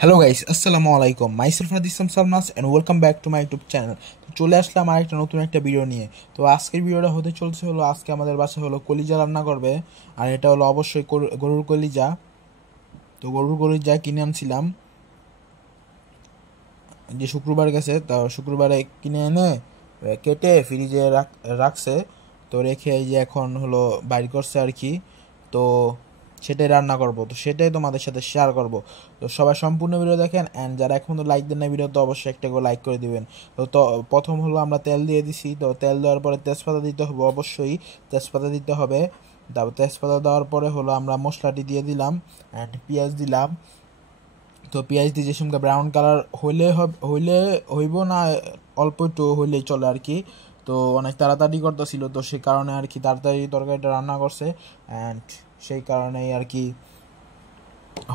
Hello guys, আসসালামু আলাইকুম। Myself হাদিসাম সামনাস and welcome back to my YouTube channel. তো চলে আসলাম আর একটা নতুন একটা ভিডিও নিয়ে। তো আজকের ভিডিওটা হতে চলছে হলো, আজকে আমাদের বাসায় হলো কলিজা রান্না করবে। আর এটা হলো অবশ্যই গরুর কলিজা। তো গরুর কলিজা কিনে আনছিলাম যে শুক্রবার গেছে, তা শুক্রবারে কিনে এনে কেটে ফ্রিজে রাখছে। তো রেখে এই যে এখন হলো বাইর করছে আর কি। তো সেটাই রান্না করব, তো সেটাই তোমাদের সাথে শেয়ার করব। তো সবাই সম্পূর্ণ ভিডিও দেখেন, অ্যান্ড যারা এখনো লাইক দেন না ভিডিও, তো অবশ্যই একটা করে লাইক করে দিবেন। তো প্রথম হলো আমরা তেল দিয়ে দিছি, তো তেল দেওয়ার পরে তেজপাতা দিতে হবে, অবশ্যই তেজপাতা দিতে হবে। তারপর তেজপাতা দেওয়ার পরে হলো আমরা মশলাটি দিয়ে দিলাম, অ্যান্ড পেঁয়াজ দিলাম। তো পেঁয়াজ দিয়ে যে সঙ্গে ব্রাউন কালার হইলে হইব না, অল্প একটু হইলেই চলে আর কি। তো অনেক তাড়াতাড়ি করতেছিল, তো সেই কারণে আর কি তাড়াতাড়ি তরকারিটা রান্না করছে, অ্যান্ড সেই কারণেই আর কি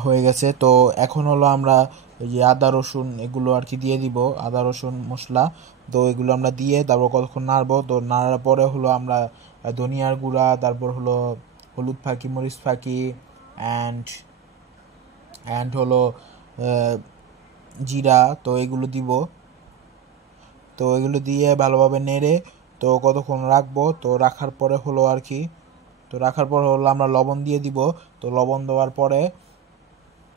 হয়ে গেছে। তো এখন হলো আমরা এই যে আদা রসুন এগুলো আর কি দিয়ে দিব, আদা রসুন মশলা। তো এগুলো আমরা দিয়ে তারপর কতক্ষণ নাড়বো, তো নাড়ার পরে হলো আমরা ধনিয়ার গুঁড়া, তারপর হলো হলুদ ফাঁকি, মরিচ ফাঁকি, অ্যান্ড অ্যান্ড হলো আহ, জিরা, তো এগুলো দিব। তো এগুলো দিয়ে ভালোভাবে নেড়ে তো কতক্ষণ রাখবো, তো রাখার পরে হলো আর কি, তো রাখার পর হলো আমরা লবণ দিয়ে দিব। তো লবণ দেওয়ার পরে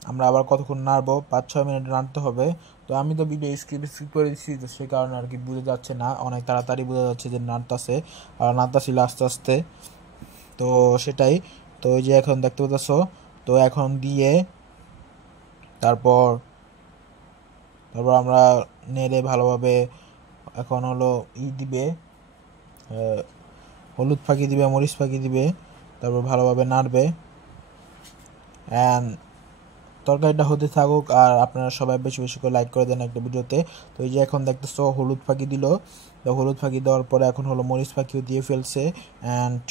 আমরা আবার কতক্ষণ নাড়বো, 5-6 মিনিট নাড়তে হবে। তো আমি তো ভিডিও স্কিপ করে দিচ্ছি, তো সেই কারণে আর কি বোঝা যাচ্ছে না, অনেক তাড়াতাড়ি বোঝা যাচ্ছে যে নাড়তাছে, আর নাড়তাছিল আস্তে আস্তে। তো সেটাই। তো ওই যে এখন দেখতে পাচ্ছ, তো এখন দিয়ে তারপর তারপর আমরা নেড়ে ভালোভাবে এখন হলো দিবে, আহ, হলুদ ফাঁকি দিবে, মরিচ ফাঁকি দিবে, তারপর ভালোভাবে নাড়বে। অ্যান্ড তরকারিটা হতে থাকুক, আর আপনারা সবাই বেশি বেশি করে লাইক করে দেন একটা ভিডিওতে। তো এই যে এখন দেখতেছো হলুদ ফাঁকি দিল, তো হলুদ ফাঁকি দেওয়ার পরে এখন হলো মরিচ ফাঁকিও দিয়ে ফেলছে। অ্যান্ড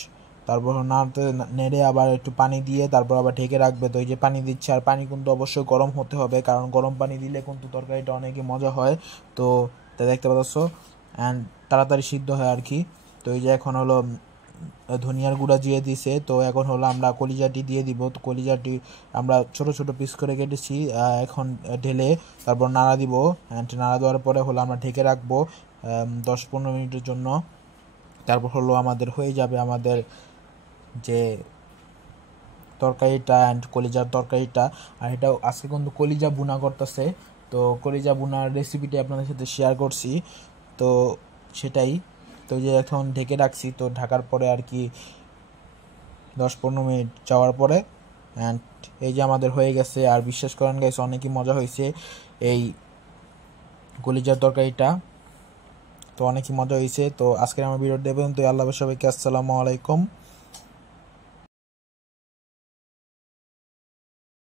তারপর নাড়তে নেড়ে আবার একটু পানি দিয়ে তারপর আবার ঢেকে রাখবে। তো এই যে পানি দিচ্ছে, আর পানি কিন্তু অবশ্যই গরম হতে হবে, কারণ গরম পানি দিলে কিন্তু তরকারিটা অনেকই মজা হয়। তো তা দেখতে পাচ্ছ, অ্যান্ড তাড়াতাড়ি সিদ্ধ হয় আর কি। তো এই যে এখন হলো ধনিয়ার গুঁড়া দিয়ে দিছে, তো এখন হলো আমরা কলিজাটি দিয়ে দিব। তো কলিজাটি আমরা ছোট ছোট পিস করে কেটেছি, এখন ঢেলে তারপর নাড়া দিব, অ্যান্ড নাড়া দেওয়ার পরে হলো আমরা ঢেকে রাখবো 10-15 মিনিটের জন্য। তারপর হলো আমাদের হয়ে যাবে আমাদের যে তরকারিটা, অ্যান্ড কলিজার তরকারিটা। আর এটা আজকে কিন্তু কলিজা বুনা করতেছে, তো কলিজা বুনার রেসিপিটি আপনাদের সাথে শেয়ার করছি। তো সেটাই। তো যে এখন ঢেকে রাখছি, তো ঢাকার পরে আর কি 10-15 মিনিট যাওয়ার পরে, অ্যান্ড এই যে আমাদের হয়ে গেছে। আর বিশ্বাস করেন গাইস, অনেকই মজা হয়েছে এই কলিজার তরকারিটা, তো অনেকই মজা হয়েছে। তো আজকের আমার ভিডিও দেবেন, তো আল্লাহ হাফেজ সবাইকে, আসসালামু আলাইকুম।